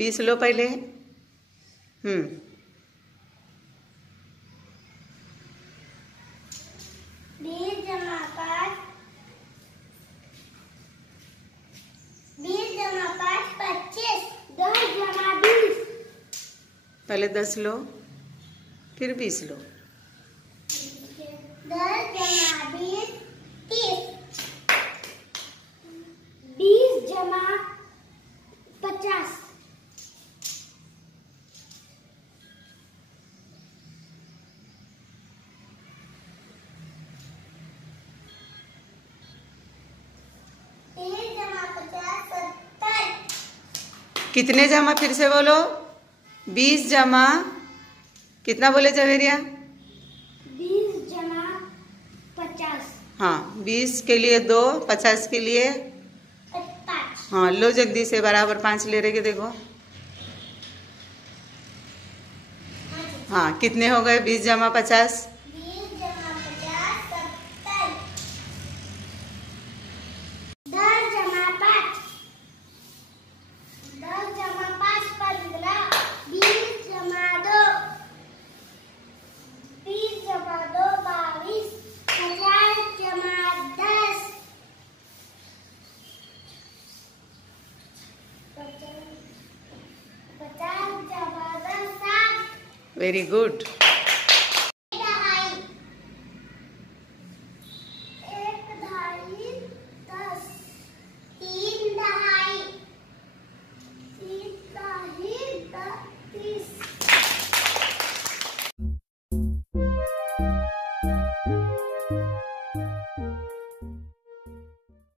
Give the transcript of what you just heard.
20 लो पहले। 20 जमा 5, 20 जमा 5 25, 10 जमा 20। पहले 10 लो फिर 20 लो। 10 जमा 20 30, 20 जमा 50, 30 जमा 50 70। कितने जमा, फिर से बोलो। 20 जमा कितना बोले जवेरिया? 20 जमा 50। हाँ, 20 के लिए 2, 50 के लिए 5। हाँ, लो जल्दी से, बराबर 5 ले रहे के देखो। हाँ, कितने हो गए? 20 जमा 50 20 जमा 50 70। 10 जमा 5, 10 जमा 5 15, 20 जमा 2, 20 जमा 2 22, 50 जमा 10, 50 जमा 10 60। Very good.